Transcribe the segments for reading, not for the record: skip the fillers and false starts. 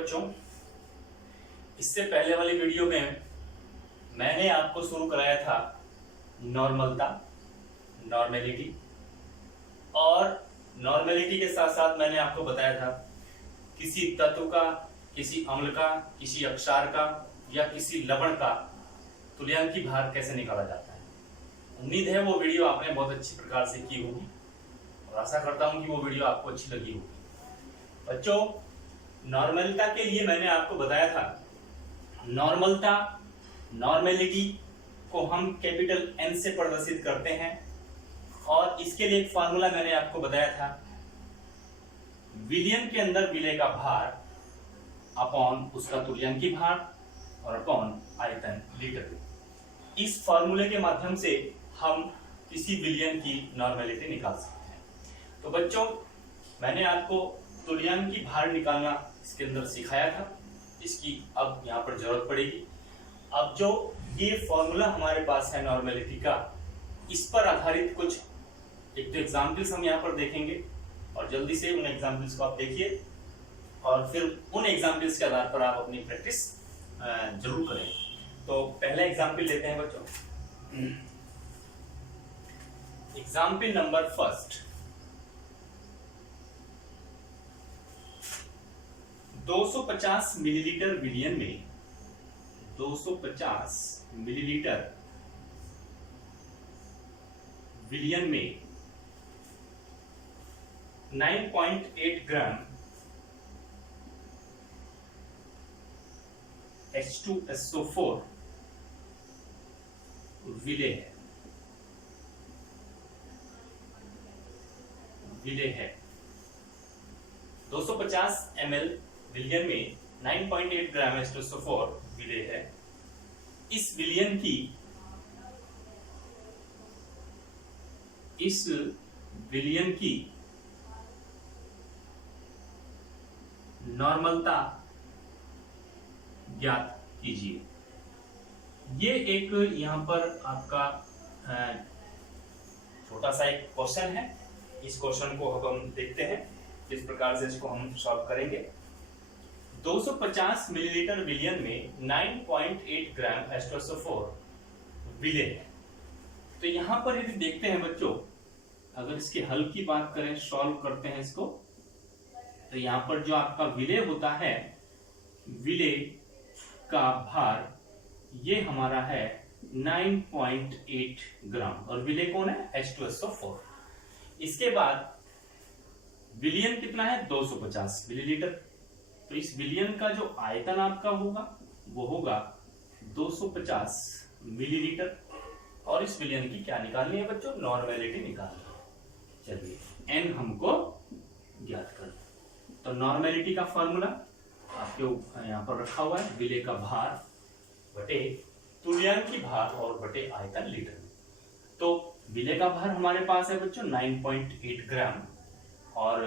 बच्चों, इससे पहले वाली वीडियो में मैंने आपको शुरू कराया था नॉर्मलता, नॉर्मेलिटी, और नॉर्मेलिटी के साथ साथ मैंने आपको बताया था किसी तत्व का, किसी अम्ल का, किसी अक्षार का या किसी लवण का तुल्यांकी भार कैसे निकाला जाता है। उम्मीद है वो वीडियो आपने बहुत अच्छी प्रकार से की होगी और आशा करता हूं कि वो वीडियो आपको अच्छी लगी होगी। बच्चों, नॉर्मलता के लिए मैंने आपको बताया था नॉर्मलता, नॉर्मेलिटी को हम कैपिटल N से प्रदर्शित करते हैं और इसके लिए एक फार्मूला मैंने आपको बताया था, विलयन के अंदर विलय का भार अपॉन उसका तुल्यांकी भार और अपॉन आयतन लीटर। इस फार्मूले के माध्यम से हम किसी विलयन की नॉर्मेलिटी निकाल सकते हैं। तो बच्चों, मैंने आपको तुल्यांकी भार निकालना इसके अंदर सिखाया था, इसकी अब यहाँ पर जरूरत पड़ेगी। अब जो ये फॉर्मूला हमारे पास है नॉर्मेलिटी का, इस पर आधारित कुछ एक तो एग्जाम्पल्स हम यहाँ पर देखेंगे और जल्दी से उन एग्जाम्पल्स को आप देखिए और फिर उन एग्जाम्पल्स के आधार पर आप अपनी प्रैक्टिस जरूर करें। तो पहला एग्जाम्पल लेते हैं बच्चों। एग्जाम्पल नंबर फर्स्ट, 250 मिलीलीटर विलयन में 250 मिलीलीटर विलयन में 9.8 ग्राम H2SO4 विलय है। 250 ml विलयन में 9.8 ग्राम H2SO4 विलय है। इस विलयन की नॉर्मलता ज्ञात कीजिए। ये एक यहाँ पर आपका छोटा सा एक क्वेश्चन है। इस क्वेश्चन को हम देखते हैं किस प्रकार से इसको हम सॉल्व करेंगे। 250 मिलीलीटर विलयन में 9.8 ग्राम H2SO4 विलय है। तो यहाँ पर यदि देखते हैं बच्चों, अगर इसके हल की बात करें, सॉल्व करते हैं इसको, तो यहाँ पर जो आपका विलय होता है, विलय का भार ये हमारा है 9.8 ग्राम और विलय कौन है? H2SO4। इसके बाद विलयन कितना है? 250 मिलीलीटर। तो इस विलयन का जो आयतन आपका होगा वो होगा 250 मिलीलीटर और इस विलयन की क्या निकालनी है बच्चों? नॉर्मेलिटी निकालनी है। चलिए n हमको ज्ञात कर। तो नॉर्मेलिटी का फॉर्मूला आपके यहाँ पर रखा हुआ है, विलय का भार बटे तुल्यांकी भार और बटे आयतन लीटर में। तो विलय का भार हमारे पास है बच्चों 9.8 ग्राम और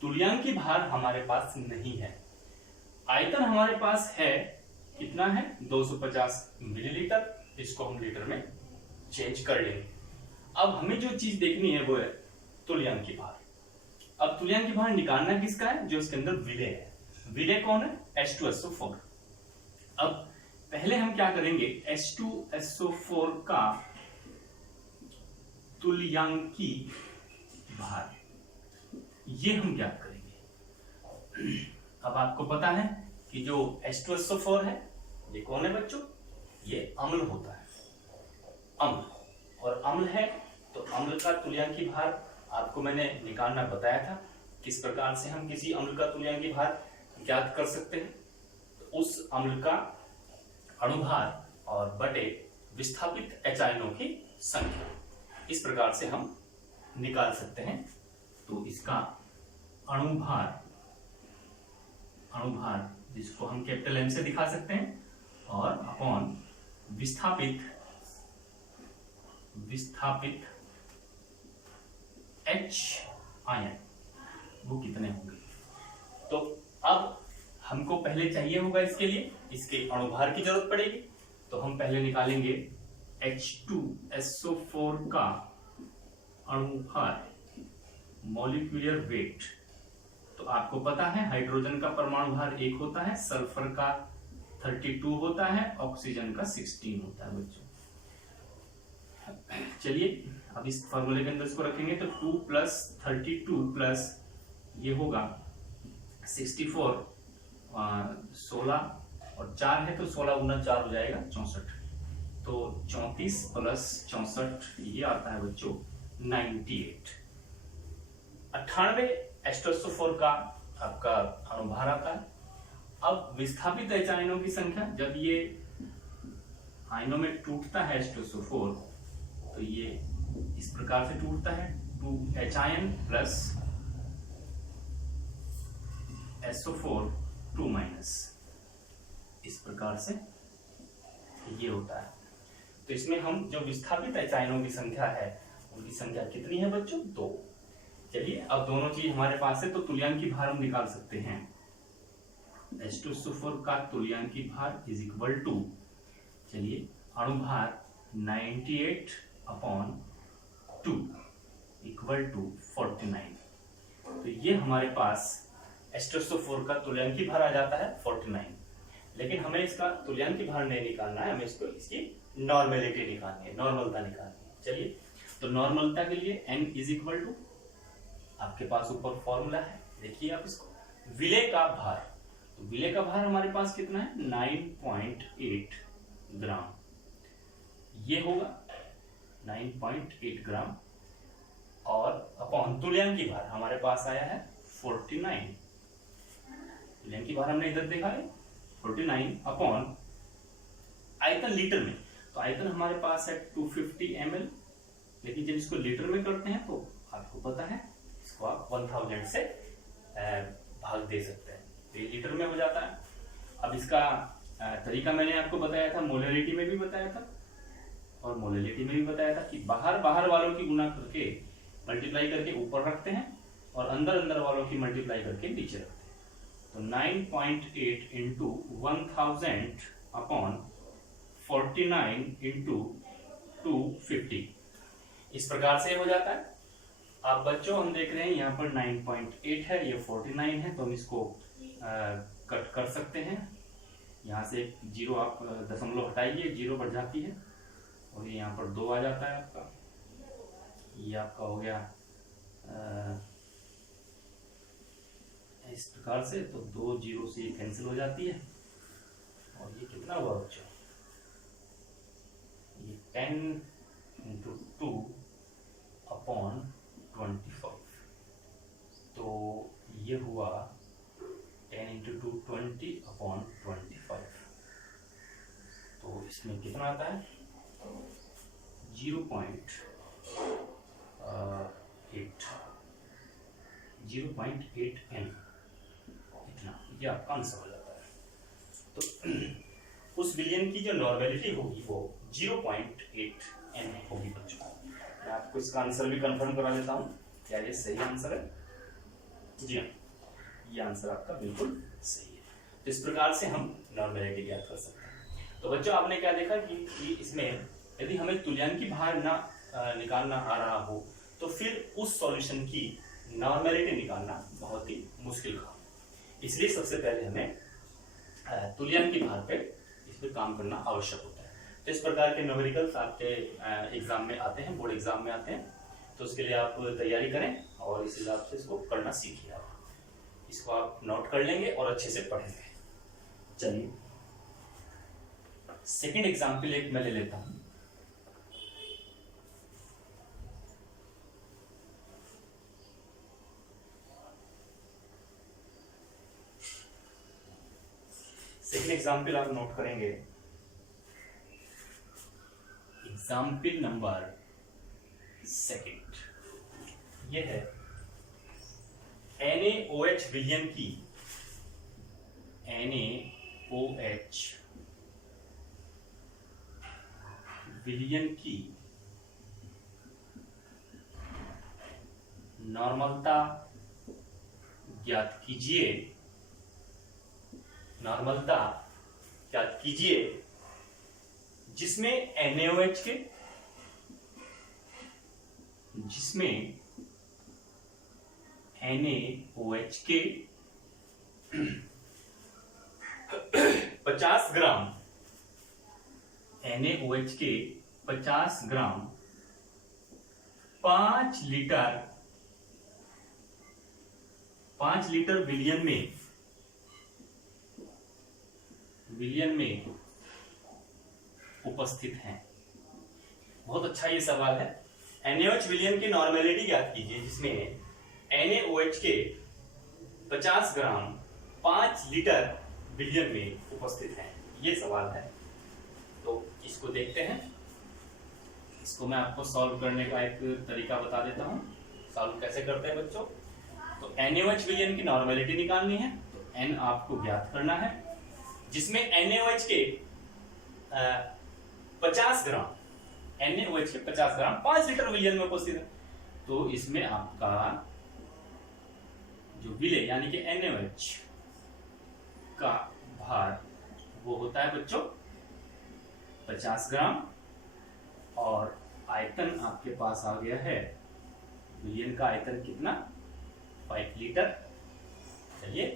तुल्यांकी भार हमारे पास नहीं है। आयतन हमारे पास है, कितना है? 250 मिलीलीटर। इसको हम लीटर में चेंज कर लेंगे। अब हमें जो चीज देखनी है वो है तुल्यांकी भार। अब तुल्यांकी भार निकालना किसका है? जो इसके अंदर विलय है। विलय कौन है? H2SO4। अब पहले हम क्या करेंगे, H2SO4 का तुल्यांकी भार ये हम ज्ञात करेंगे। अब आपको पता है कि जो H2SO4 है ये कौन है बच्चों? ये अम्ल होता है, अम्ल। और अम्ल है तो अम्ल का तुल्यांकी भार आपको मैंने निकालना बताया था, किस प्रकार से हम किसी अम्ल का तुल्यांकी भार ज्ञात कर सकते हैं। तो उस अम्ल का अणुभार और बटे विस्थापित H आयनों की संख्या, इस प्रकार से हम निकाल सकते हैं। तो इसका अणुभार जिसको हम कैपिटल M से दिखा सकते हैं और अपॉन विस्थापित H आयन वो कितने होंगे। तो अब हमको पहले चाहिए होगा, इसके लिए इसके अणुभार की जरूरत पड़ेगी। तो हम पहले निकालेंगे H2SO4 का अणुभार, मॉलिक्यूलर वेट। तो आपको पता है हाइड्रोजन का परमाणु भार 1 होता है, सल्फर का 32 होता है, ऑक्सीजन का 16 होता है बच्चों। चलिए अब इस फॉर्मूले के अंदर इसको रखेंगे तो 2 प्लस 32 प्लस ये होगा 64, 16 और 4 है तो 16 गुना 4 हो जाएगा 64। तो 34 प्लस 64 ये आता है बच्चों 98। 98 H2SO4 का आपका अणुभार आता है। अब विस्थापित H आयनों की संख्या, जब ये आयनों में टूटता है H2SO4 तो ये इस प्रकार से टूटता है 2H ion plus SO4 2 minus, इस प्रकार से ये होता है। तो इसमें हम जो विस्थापित H आयनों की संख्या है उनकी संख्या कितनी है बच्चों? 2। चलिए अब दोनों चीज हमारे पास है तो तुल्यांकी भार हम निकाल सकते हैं। H2SO4 का तुल्यांकी भार इज इक्वल टू, चलिए अणुभार 98 अपॉन 2 इक्वल टू 49। तो ये हमारे पास H2SO4 का तुल्यांकी भार आ जाता है 49। लेकिन हमें इसका तुल्यांकी भार नहीं निकालना है, हमें इसको इसकी नॉर्मेलिटी निकालनी है, नॉर्मलता निकालनी है। चलिए तो नॉर्मलता के लिए n इज इक्वल टू, आपके पास ऊपर फॉर्मूला है, देखिए आप इसको, विलेय का भार। तो विलेय का भार हमारे पास कितना है? 9.8 ग्राम, ये होगा 9.8 ग्राम, और अपॉन तुल्यांकी भार हमारे पास आया है 49। तुल्यांकी भार हमने इधर देखा है 49 अपॉन आयतन लीटर में, तो आयतन हमारे पास है 250 ml, लेकिन जब इसको लीटर में करते हैं तो आपको पता है इसको आप 1000 से भाग दे सकते हैं, तो ये लीटर में हो जाता है। अब इसका तरीका मैंने आपको बताया था, मोलरिटी में भी बताया था और मोलरिटी में भी बताया था कि बाहर वालों की गुना करके मल्टीप्लाई करके ऊपर रखते हैं और अंदर वालों की मल्टीप्लाई करके नीचे रखते हैं। तो 9.8 इंटू 1000 अपॉन 49 इंटू 250, इस प्रकार से हो जाता है। अब बच्चों हम देख रहे हैं यहाँ पर 9.8 है, ये 49 है, तो हम इसको कट कर सकते हैं। यहाँ से जीरो आप दशमलव हटाइए, जीरो बढ़ जाती है और ये यहाँ पर 2 आ जाता है आपका, ये आपका हो गया इस प्रकार से, तो 2 जीरो से कैंसिल हो जाती है और ये कितना हुआ बच्चों? ये 10 इंटू 2 अपॉन 25, तो ये हुआ 10 इंटू 2 20 अपॉन 25। तो इसमें कितना आता है? 0.8 n, इतना, ये आपका आंसर हो जाता है। तो उस विलयन की जो नॉर्मेलिटी होगी वो 0.8 n होगी बच्चों। मैं आपको इसका आंसर भी कंफर्म करा देता हूँ, क्या ये सही आंसर है? जी हाँ, ये आंसर आपका बिल्कुल सही है। तो इस प्रकार से हम नॉर्मेलिटी ज्ञात कर सकते हैं। तो बच्चों आपने क्या देखा कि इसमें यदि हमें तुल्यांकी भार ना निकालना आ रहा हो तो फिर उस सॉल्यूशन की नॉर्मेलिटी निकालना बहुत ही मुश्किल काम, इसलिए सबसे पहले हमें तुल्यांकी भार पे इस पर काम करना आवश्यक होता है। तो इस प्रकार के न्यूमेरिकल्स आपके एग्जाम में आते हैं, बोर्ड एग्जाम में आते हैं, तो उसके लिए आप तैयारी करें और इस हिसाब से इसको करना सीखिए। आप इसको आप नोट कर लेंगे और अच्छे से पढ़ेंगे। चलिए सेकंड एग्जाम्पल एक मैं ले लेता हूं। सेकंड एग्जाम्पल आप नोट करेंगे, एग्जाम्पल नंबर सेकंड, ये है NaOH विलयन की, NaOH विलयन की नॉर्मलता ज्ञात कीजिए, नॉर्मलता ज्ञात कीजिए जिसमें NaOH के, जिसमें NaOH के 50 ग्राम NaOH के 50 ग्राम 5 लीटर विलियन में उपस्थित हैं। बहुत अच्छा ये सवाल है। NaOH विलियन की नॉर्मेलिटी ज्ञात कीजिए जिसमें NaOH के 50 ग्राम 5 लीटर विलियन में उपस्थित हैं। ये सवाल है, तो इसको देखते हैं। इसको मैं आपको सॉल्व करने का एक तरीका बता देता हूं। सॉल्व कैसे करते हैं बच्चों? तो NaOH विलियन की नॉर्मेलिटी निकालनी है, तो N आपको ज्ञात करना है, जिसमें NaOH के 50 ग्राम NaOH के 50 ग्राम 5 लीटर विलियन में उपस्थित है। तो इसमें आपका जो विलेय यानी कि NaOH का भार वो होता है बच्चों 50 ग्राम, और आयतन आपके पास आ गया है, विलियन का आयतन कितना? 5 लीटर। चलिए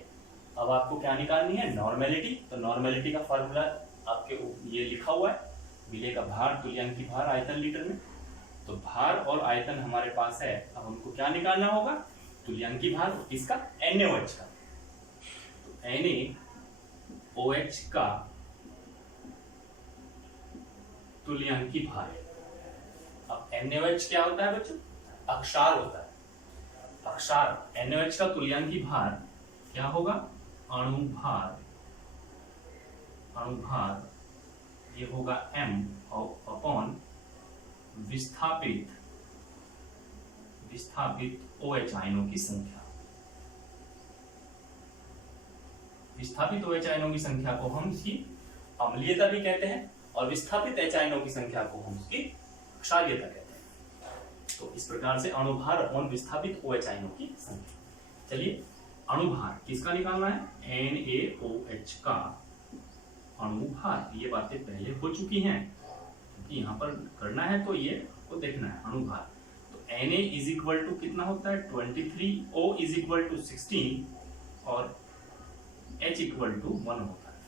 अब आपको क्या निकालनी है? नॉर्मेलिटी। तो नॉर्मेलिटी का फॉर्मूला आपके ये लिखा हुआ है, विलेय का भार तुल्यांकी भार आयतन लीटर में। तो भार और आयतन हमारे पास है, अब हमको क्या निकालना होगा? तुल्यांकी भार किसका? NaOH का। तो NaOH का तुल्यांकी भार। अब NaOH क्या होता है बच्चों? अक्षार होता है। अक्षार NaOH का तुल्यांकी भार क्या होगा? अणुभार ये होगा m अपॉन विस्थापित OH आयनों की संख्या। विस्थापित OH आयनों की संख्या को हम इसकी अम्लीयता भी कहते हैं, और विस्थापित H आयनों की संख्या को हम उसकी क्षारीयता कहते हैं। तो इस प्रकार से अणुभार अपॉन विस्थापित OH आयनों की संख्या। चलिए अणुभार किसका निकालना है? NaOH का अणुभार। ये बातें पहले हो चुकी हैं, क्योंकि यहाँ पर करना है तो ये को देखना है। अणुभार तो Na इज इक्वल टू कितना होता है? 23, O इज इक्वल टू 16 और H इक्वल टू 1 होता है।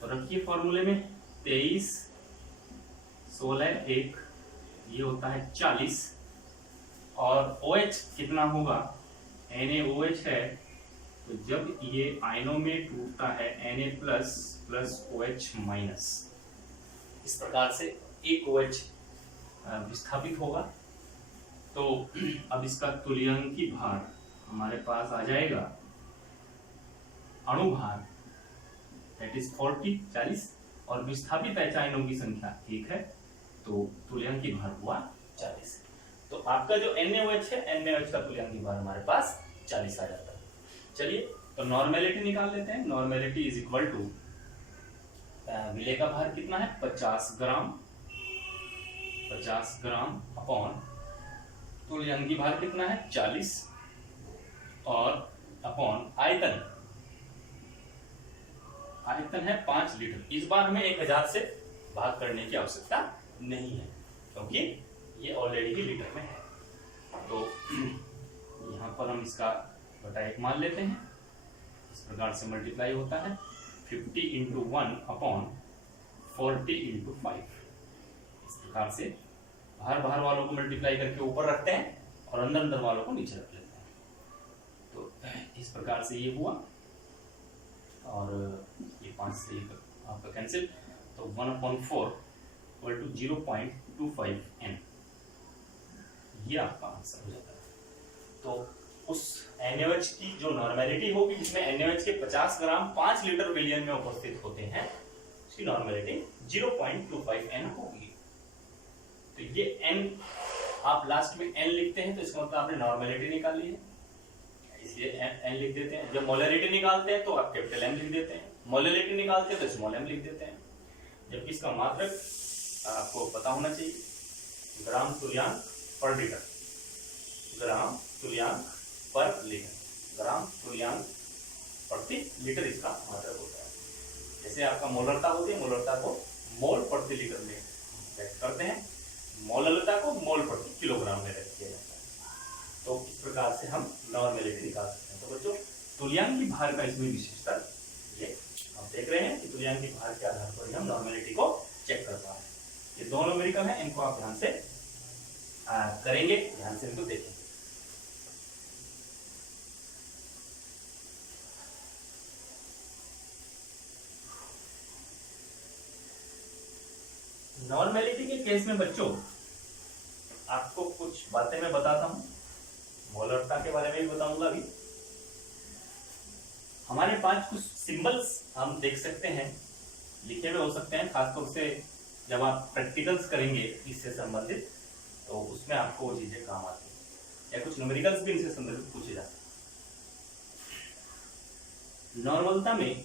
तो रखिए फॉर्मूले में 23, 16, 1 ये होता है 40, और OH कितना होगा? NaOH है, तो जब ये आयनों में टूटता है Na plus plus OH minus, इस प्रकार से एक OH विस्थापित होगा। तो अब इसका तुल्यांकी भार हमारे पास आ जाएगा, अणुभार दैट इज 40 और विस्थापित H आयनों की संख्या 1 है, तो तुल्यांकी भार हुआ 40। तो आपका जो NaOH है, NaOH का तुल्यांकी भार हमारे पास 40 आ जाता है। चलिए तो नॉर्मेलिटी निकाल लेते हैं। नॉर्मेलिटी इज इक्वल टू विलेय का भार कितना है? 50 ग्राम अपॉन तुल्यांकी भार कितना है? 40 और अपॉन आयतन है 5 लीटर। इस बार हमें 1000 से भाग करने की आवश्यकता नहीं है, क्योंकि ये ऑलरेडी ही लीटर में है। तो यहाँ पर हम इसका बटा 1 मान लेते हैं। इस प्रकार से मल्टीप्लाई होता है 50 इंटू 1 अपॉन 40 इंटू 5। इस प्रकार से बाहर वालों को मल्टीप्लाई करके ऊपर रखते हैं और अंदर वालों को नीचे रख लेते हैं। तो इस प्रकार से ये हुआ, और ये 5 से आपका कैंसिल, तो 1/4 इक्वल टू 0.25 n, ये आपका आंसर हो जाता है। तो उस NaOH की जो नॉर्मेलिटी होगी, जिसमें NaOH के 50 ग्राम 5 लीटर विलियन में उपस्थित होते हैं, उसकी नॉर्मेलिटी 0.25 n होगी। तो ये n आप लास्ट में n लिखते हैं, तो इसका मतलब आपने नॉर्मेलिटी निकाली है, इसलिए n लिख देते हैं। जब मोलरिटी निकालते हैं तो आप कैपिटल M लिख देते हैं, मोलरिटी निकालते हैं तो स्मॉल m लिख देते हैं। जबकि इसका मात्रक आपको पता होना चाहिए, ग्राम तुल्यांक पर लीटर, ग्राम तुल्यांक पर लीटर, ग्राम तुल्यांक प्रति लीटर इसका मात्रक होता है। जैसे आपका मोलरता होती है, मोलरता को मोल प्रति लीटर में व्यक्त करते हैं, मोलरता को मोल प्रति किलोग्राम में व्यक्त किया जाता है। तो तो इस प्रकार से हम नॉर्मेलिटी निकाल सकते हैं। तो बच्चों तुल्यांकी भार का इसमें विशेषता ये हम देख रहे हैं कि तुल्यांकी भार के आधार पर हम नॉर्मेलिटी को चेक कर पा रहे हैं। ये दो न्यूमेरिकल है, इनको आप ध्यान से करेंगे, ध्यान से इनको देखेंगे। नॉर्मेलिटी के केस में बच्चों आपको कुछ बातें मैं बताता हूं, मोलरता के बारे में भी बताऊंगा। अभी हमारे पास कुछ सिंबल्स हम देख सकते हैं, लिखे हुए हो सकते हैं, खासतौर से जब आप प्रैक्टिकल्स करेंगे इससे संबंधित, तो उसमें आपको वो चीजें काम आती हैं, या कुछ न्यूमेरिकल्स भी इनसे संबंधित पूछे जाते हैं। नॉर्मलता में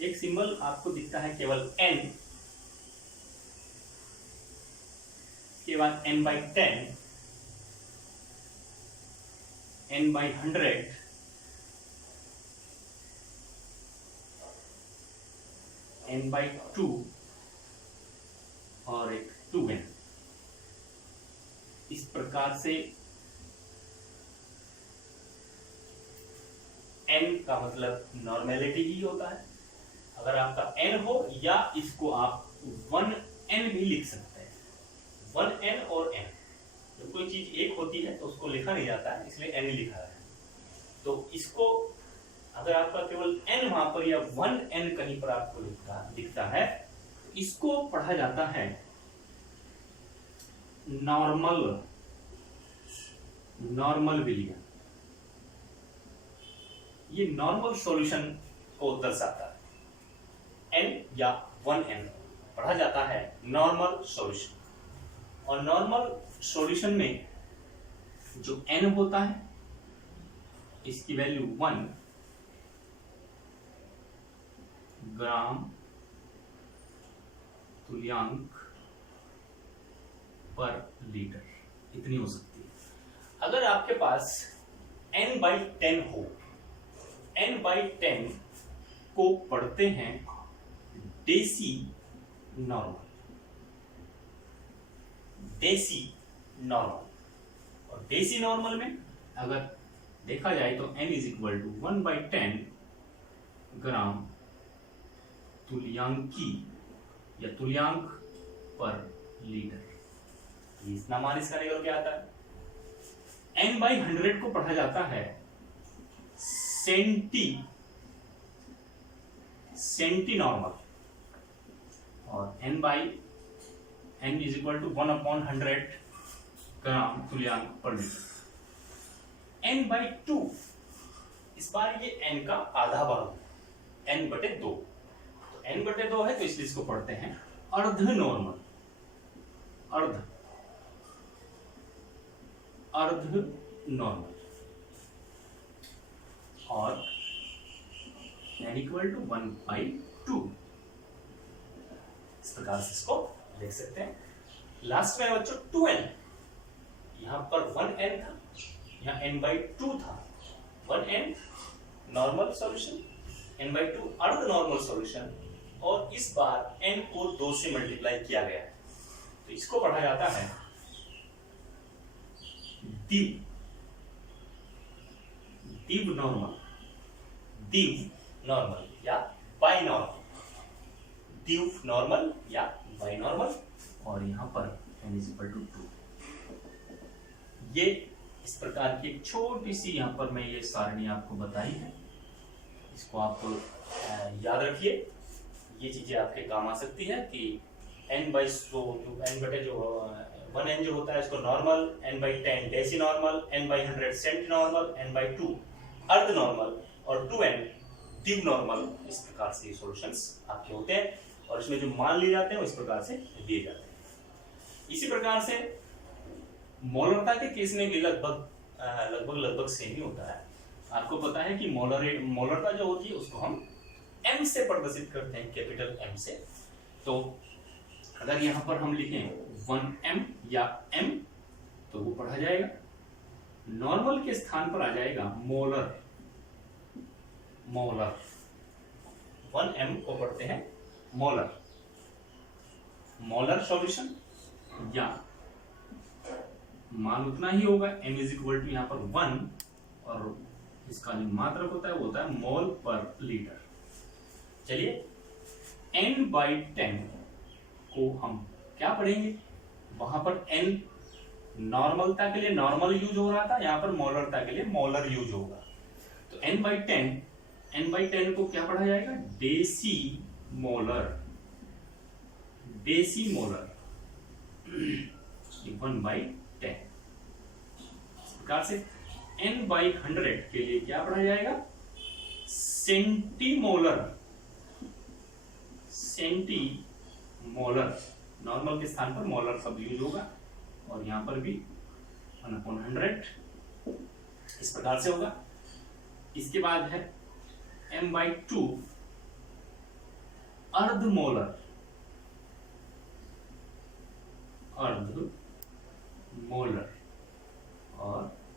एक सिंबल आपको दिखता है केवल n, के बाद n/10, n/100, n/2 और एक 2n। इस प्रकार से n का मतलब नॉर्मेलिटी ही होता है। अगर आपका n हो, या इसको आप 1n भी लिख सकते हैं। 1n और n, जब कोई चीज एक होती है तो उसको लिखा नहीं जाता है, इसलिए n लिखा है। तो इसको अगर आपका केवल n वहां पर या 1n कहीं पर आपको दिखता है, तो इसको पढ़ा जाता है नॉर्मल विलियन। ये नॉर्मल सॉल्यूशन को दर्शाता है। n या 1n पढ़ा जाता है नॉर्मल सॉल्यूशन। और नॉर्मल सॉल्यूशन में जो n होता है, इसकी वैल्यू 1 ग्राम तुल्यांक पर लीटर इतनी हो सकती है। अगर आपके पास n/10 हो, n/10 को पढ़ते हैं देसी नॉर्मल, और देसी नॉर्मल में अगर देखा जाए तो n = 1/10 ग्राम तुल्यांकी या तुल्यांक पर लीटर। इतना मान इसका निकल के आता है। n/100 को पढ़ा जाता है सेंटी नॉर्मल, और n = 1/100 ग्राम तुल्यांक पर लीटर। n/2, इस बार ये n का आधा वर्ग, n/2। तो n/2 है, तो इसलिए इसको पढ़ते हैं अर्ध नॉर्मल, अर्ध नॉर्मल, और n = 1/2। इस प्रकार से इसको देख सकते हैं। लास्ट में बच्चों 2n, यहां पर 1n था, यहां n/2 था। 1n नॉर्मल सॉल्यूशन, n/2 अर्ध नॉर्मल सॉल्यूशन, और इस बार n को 2 से मल्टीप्लाई किया गया है, तो इसको पढ़ा जाता है दिव नॉर्मल या बाइनॉर्मल, दिव नॉर्मल या बाइनॉर्मल, और यहां पर n = 2। ये इस प्रकार की एक छोटी सी यहां पर मैं ये सारणी आपको बताई है, इसको आप याद रखिए। ये चीजें आपके काम आ सकती है कि n/1n जो होता है इसको normal, n/10 deci normal, n/100 centi normal, n/2 अर्ध नॉर्मल, और 2n दिव नॉर्मल। इस प्रकार से सॉल्यूशंस आपके होते हैं, और इसमें जो मान लिए जाते हैं वो इस प्रकार से दिए जाते हैं। इसी प्रकार से मोलरता के केस में भी लगभग सेम ही होता है। आपको पता है कि मोलरता जो होती है उसको हम m से प्रदर्शित करते हैं, कैपिटल M से। तो अगर यहां पर हम लिखें 1m या m, तो वो पढ़ा जाएगा, नॉर्मल के स्थान पर आ जाएगा मोलर। 1m को पढ़ते हैं मोलर सॉल्यूशन, या मान उतना ही होगा, m इज इक्वल टू यहाँ पर 1 और इसका जो मात्रक होता है वो होता है मोल पर लीटर। चलिए n/10 को हम क्या पढ़ेंगे, वहां पर n नॉर्मलता के लिए नॉर्मल यूज हो रहा था, यहाँ पर मोलरता के लिए मोलर यूज होगा। तो n/10 को क्या पढ़ा जाएगा, डेसी मोलर 1/10। इस प्रकार से n/100 के लिए क्या पढ़ा जाएगा, सेंटीमोलर नॉर्मल के स्थान पर मोलर शब्द यूज होगा और यहां पर भी 1/100 इस प्रकार से होगा। इसके बाद है m/2 अर्धमोलर और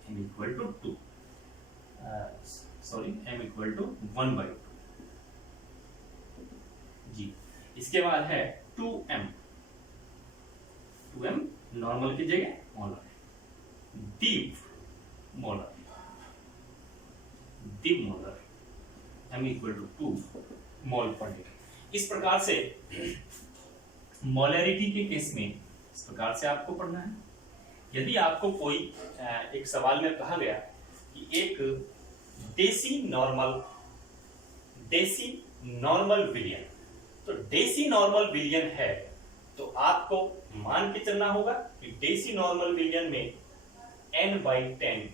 m equal to 2 m equal to 1/2 जी। इसके बाद है 2m नॉर्मल की जगह मोलर, डीप molar m equal to 2 mole per litre. इस प्रकार से मोलरिटी के केस में इस प्रकार से आपको पढ़ना है। यदि आपको कोई एक सवाल में कहा गया कि एक देसी नॉर्मल विलियन, तो देसी नॉर्मल विलियन है तो आपको मान के चलना होगा कि देसी नॉर्मल विलियन में n/10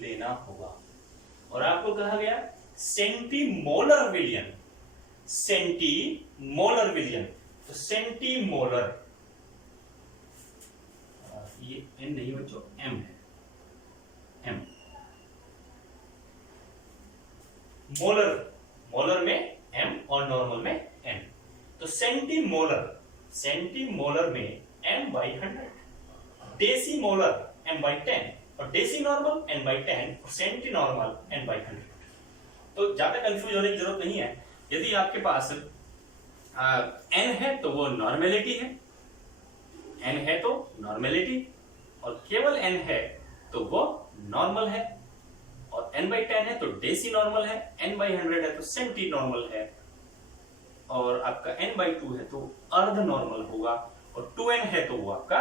लेना होगा। और आपको कहा गया सेंटीमोलर विलियन, तो सेंटीमोलर, ये n नहीं बच्चों m है, m मोलर में m और नॉर्मल में n, तो सेंटीमोलर में m/100, देसी मोलर m/10 और देसी नॉर्मल n/10 और सेंटी नॉर्मल n/100। तो ज्यादा कंफ्यूज होने की जरूरत नहीं है। यदि आपके पास n है तो वो नॉर्मेलिटी है, और केवल n है तो वो नॉर्मल है, और n/10 है तो देसी नॉर्मल है, n/100 है तो सेंटी नॉर्मल है, और आपका n/2 है तो अर्ध नॉर्मल होगा, और 2n है तो वो आपका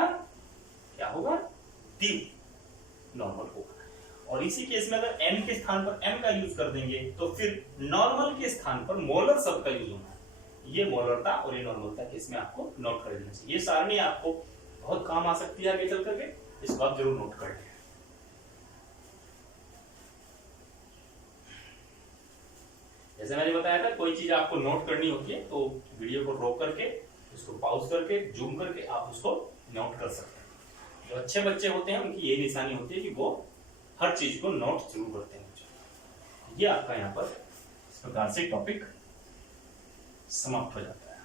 क्या होगा, डीप नॉर्मल होगा। और इसी केस में अगर n के स्थान पर m का यूज कर देंगे तो फिर नॉर्मल के स्थान पर मोलर शब्द का यूज होना है। ये मोलरता और ये नॉर्मलता के इसमें आपको नोट कर लेना चाहिए। ये सारणी आपको बहुत काम आ सकती है आगे चल करके, इसको आप जरूर नोट कर लें। जैसे मैंने बताया था, कोई चीज आपको नोट करनी होती है तो वीडियो को रोक करके, उसको पॉज करके, जूम करके आप उसको नोट कर सकते हैं। जो अच्छे बच्चे होते हैं उनकी यही निशानी होती है कि वो हर चीज को नोट जरूर करते हैं। ये आपका यहाँ पर इस प्रकार से टॉपिक समाप्त हो जाता है।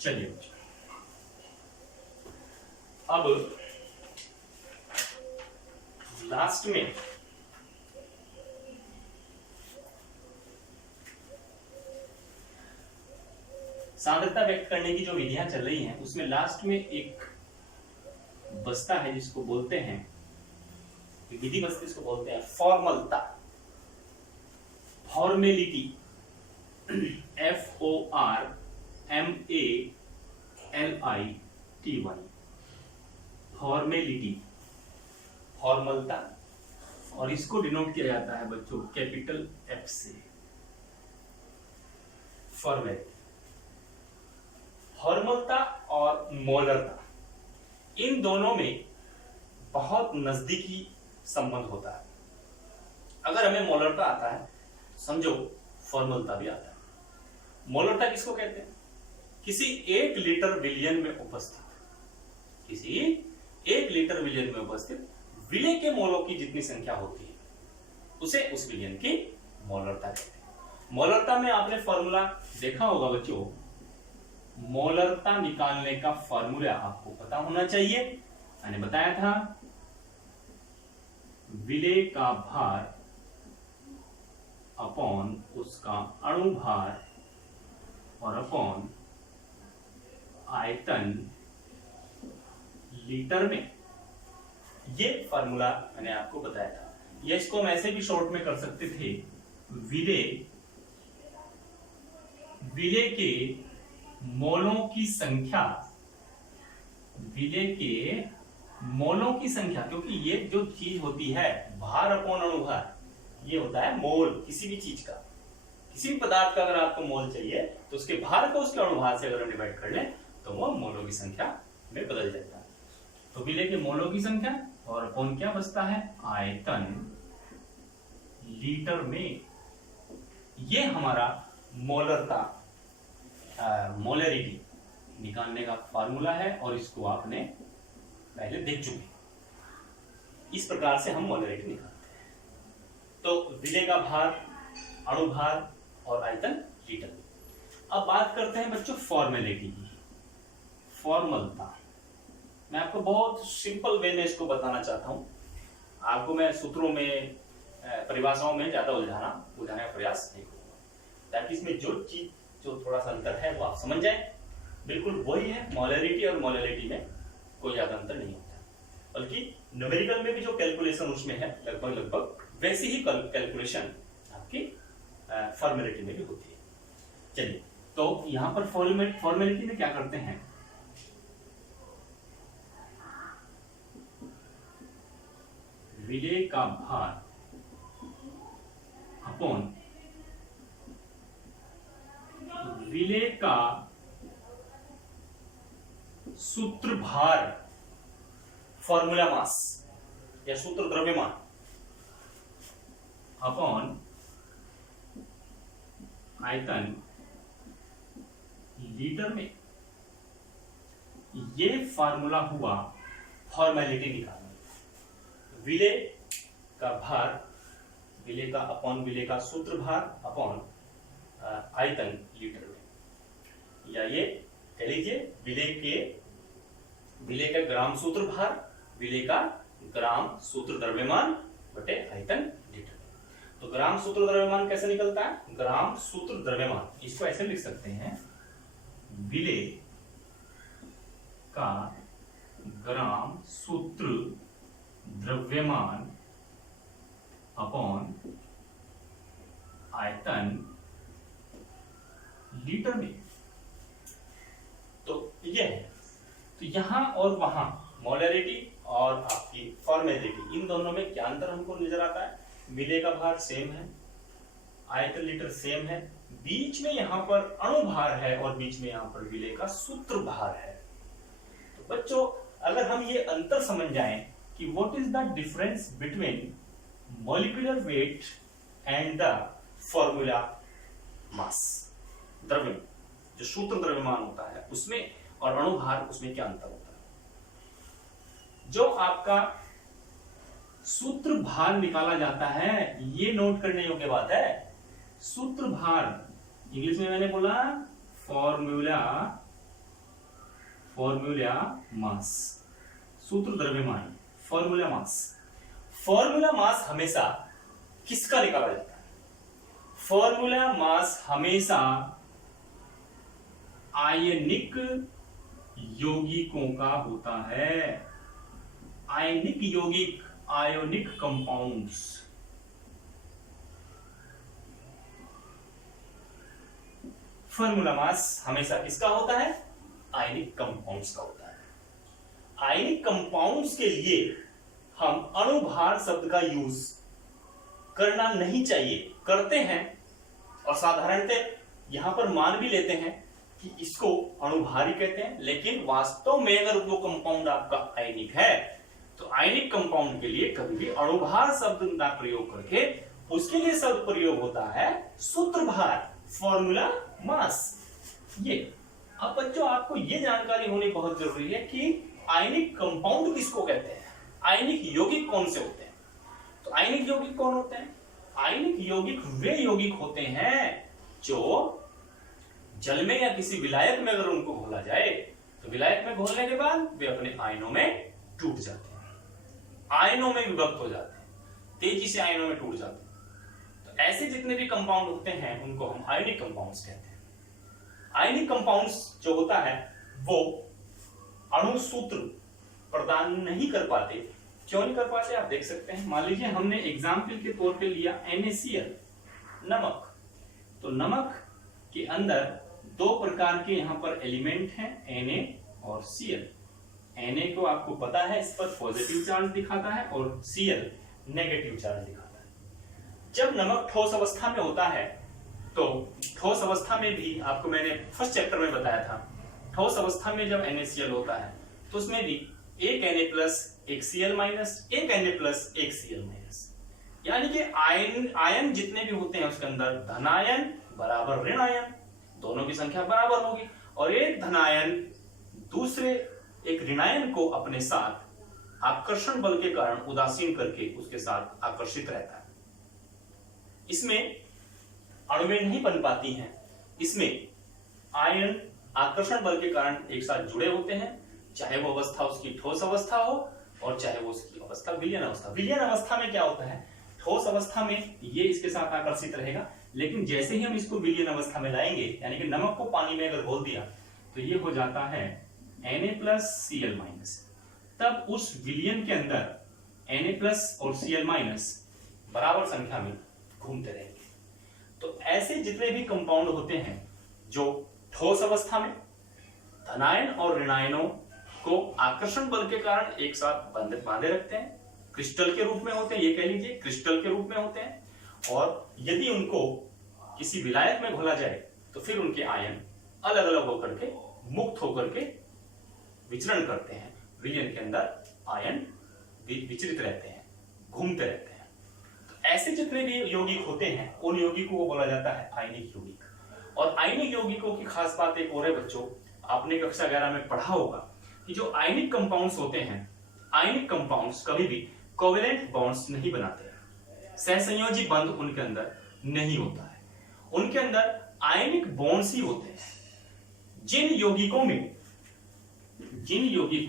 चलिए अब लास्ट में सांद्रता व्यक्त करने की जो विधियां चल रही हैं उसमें लास्ट में एक बस्ता है जिसको बोलते हैं, विधि बस्ती इसको बोलते हैं फॉर्मलता, फॉर्मेलिटी, FORMALITY, फॉर्मेलिटी, फॉर्मलता, और इसको डिनोट किया जाता है बच्चों कैपिटल F से, फॉर्मेलिटी। फॉर्मलता और मोलरता, इन दोनों में बहुत नजदीकी संबंध होता है। अगर हमें मोलरता आता है समझो फॉर्मलता भी आता है। मोलरता किसको कहते हैं? किसी 1 लीटर विलियन में उपस्थित विलेय के मोलों की जितनी संख्या होती है उसे उस विलियन की मोलरता कहते हैं। मोलरता में आपने फॉर्मूला देखा होगा बच्चों, मोलरता निकालने का फॉर्मूला आपको पता होना चाहिए। मैंने बताया था विलेय का भार अपॉन उसका अणु भार और अपॉन आयतन लीटर में। ये फार्मूला मैंने आपको बताया था। ये इसको हम ऐसे भी शॉर्ट में कर सकते थे, विलेय के मोलों की संख्या, विलेय के मोलों की संख्या, क्योंकि ये जो चीज होती है भार अपॉन अणुभार, ये होता है मोल किसी भी चीज का। किसी भी पदार्थ का अगर आपको मोल चाहिए तो उसके भार को उसके अणुभार से अगर हम डिवाइड कर लें तो वो मोलों की संख्या में बदल जाता है। तो विलेय के मोलों की संख्या और अपॉन क्या बचता है, आयतन लीटर में। ये हमारा मोलरता, मोलरिटी निकालने का फार्मूला है और इसको आपने पहले देख चुके। इस प्रकार से हम मोलरिटी निकालते हैं। तो विलेय का भार, अणुभार और आयतन लीटर में। अब बात करते हैं बच्चों फॉर्मेलिटी की, फॉर्मलता। मैं आपको बहुत सिंपल वे में इसको बताना चाहता हूं। आपको मैं सूत्रों में, परिभाषाओं में ज्यादा उलझाने का प्रयास नहीं करूंगा, ताकि इसमें जो थोड़ा सा अंतर है वो आप समझ जाए। बिल्कुल वही है, मोलरिटी और मोलरिटी में कोई ज्यादा अंतर नहीं होता, बल्कि न्यूमेरिकल में भी जो कैलकुलेशन उसमें है लगभग वैसी ही कैलकुलेशन आपकी फॉर्मेलिटी में भी होती है। चलिए, तो यहां पर फॉर्मेलिटी में क्या करते हैं, विलेय का भार अपॉन विलेय का सूत्र भार, फॉर्मूला मास या सूत्र द्रव्यमान, अपॉन आयतन लीटर में। ये फार्मूला हुआ फॉर्मेलिटी निकालने। विलेय का भार, विलेय का अपॉन विलेय का सूत्र भार अपॉन आयतन लीटर में, या ये कह लीजिए विलेय का ग्राम सूत्र भार, विलेय का ग्राम सूत्र द्रव्यमान बटे आयतन लीटर। तो ग्राम सूत्र द्रव्यमान कैसे निकलता है, ग्राम सूत्र द्रव्यमान, इसको ऐसे लिख सकते हैं, विलेय का ग्राम सूत्र द्रव्यमान अपॉन आयतन लीटर में। तो ये है। तो यहां और वहां मोलरिटी और आपकी फॉर्मेलिटी, इन दोनों में क्या अंतर हमको नजर आता है, विलेय का भार सेम है, आयतन लीटर सेम है, बीच में यहां पर अणुभार है और बीच में यहां पर विलेय का सूत्र भार है। तो बच्चों, अगर हम ये अंतर समझ जाएं कि what is the difference between molecular weight and the formula mass, द्रव्यमान, जो सूत्र द्रव्यमान होता है उसमें और अणुभार, उसमें क्या अंतर होता है। जो आपका सूत्र भार निकाला जाता है, ये नोट करने योग्य बात है, सूत्र भार, इंग्लिश में मैंने बोला फॉर्मूला मास, सूत्र द्रव्यमान, फॉर्मूला मास। फॉर्मूला मास हमेशा किसका निकाला जाता है, फॉर्मूला मास हमेशा आयनिक यौगिकों का होता है। आयनिक यौगिक, आयोनिक कंपाउंड्स। फॉर्मूला मास हमेशा किसका होता है, आयनिक कंपाउंड्स का होता है। आयनिक कंपाउंड्स के लिए हम अणुभार शब्द का यूज करना नहीं चाहिए, करते हैं और साधारणतः यहां पर मान भी लेते हैं कि इसको अणुभारी कहते हैं, लेकिन वास्तव में अगर वो कंपाउंड आपका आयनिक है तो आयनिक कंपाउंड के लिए कभी भी अणुभार शब्द का प्रयोग करके उसके लिए शब्द प्रयोग होता है सूत्रभार, फॉर्मूला मास। ये अब बच्चों, आपको ये जानकारी होनी बहुत जरूरी है कि आयनिक कंपाउंड किसको कहते हैं, आयनिक यौगिक कौन से होते हैं। तो आयनिक यौगिक कौन होते हैं, आयनिक यौगिक वे यौगिक होते हैं जो जल में या किसी विलायक में अगर उनको घोला जाए तो विलायक में घोलने के बाद वे अपने आयनों में टूट जाते हैं, आयनों में विभक्त हो जाते हैं, तेजी से आयनों में टूट जाते हैं। तो ऐसे जितने भी कंपाउंड होते हैं उनको हम आयनिक कंपाउंड्स कहते हैं। आयनिक कंपाउंड्स जो होता है वो अणु सूत्र प्रदान नहीं कर पाते। क्यों नहीं कर पाते आप देख सकते हैं। मान लीजिए हमने एग्जाम्पल के तौर पे लिया NaCl, नमक। तो नमक के अंदर दो प्रकार के यहां पर एलिमेंट हैं, Na और Cl। Na को आपको पता है इस पर पॉजिटिव चार्ज दिखाता है और Cl नेगेटिव चार्ज दिखाता है। जब नमक ठोस अवस्था में होता है तो ठोस अवस्था में भी आपको मैंने फर्स्ट चैप्टर में बताया था, ठोस अवस्था में जब NaCl होता है तो उसमें भी एक Na प्लस एक Cl माइनस, एक Na प्लस एक Cl माइनस, यानी कि आयन जितने भी होते हैं उसके अंदर धनायन बराबर ऋण आयन, दोनों की संख्या बराबर होगी और एक धनायन दूसरे एक ऋणायन को अपने साथ आकर्षण बल के कारण उदासीन करके उसके साथ आकर्षित रहता है। इसमें अणु में नहीं बन पाती हैं। इसमें आयन आकर्षण बल के कारण एक साथ जुड़े होते हैं, चाहे वो अवस्था उसकी ठोस अवस्था हो और चाहे वो उसकी अवस्था विलयन अवस्था। विलयन अवस्था में क्या होता है, ठोस अवस्था में ये इसके साथ आकर्षित रहेगा, लेकिन जैसे ही हम इसको विलयन अवस्था में लाएंगे, यानी कि नमक को पानी में अगर घोल दिया तो ये हो जाता है Na प्लस Cl माइनस। तब उस विलयन के अंदर Na प्लस और Cl माइनस बराबर संख्या में घूमते रहेंगे। तो ऐसे जितने भी कंपाउंड होते हैं जो ठोस अवस्था में धनायन और ऋणायनों को आकर्षण बल के कारण एक साथ बांधे रखते हैं, क्रिस्टल के रूप में होते हैं, ये कह लीजिए क्रिस्टल के रूप में होते हैं, और यदि उनको किसी विलायक में घोला जाए तो फिर उनके आयन अलग अलग होकर के मुक्त होकर के विचरण करते हैं। विलयन के अंदर आयन विचरित रहते हैं, घूमते रहते हैं। तो ऐसे जितने भी यौगिक होते हैं उन यौगिकों को बोला जाता है आयनिक यौगिक। और आयनिक यौगिकों की खास बात एक और है बच्चों, आपने कक्षा 11 में पढ़ा होगा कि जो आयनिक कंपाउंड्स होते हैं, आयनिक कंपाउंड्स कभी भी कोवेलेंट बॉन्ड्स नहीं बनाते, सहसंयोजी बंध उनके अंदर नहीं होता है, उनके अंदर आयनिक बॉन्ड्स ही होते हैं। जिन यौगिकों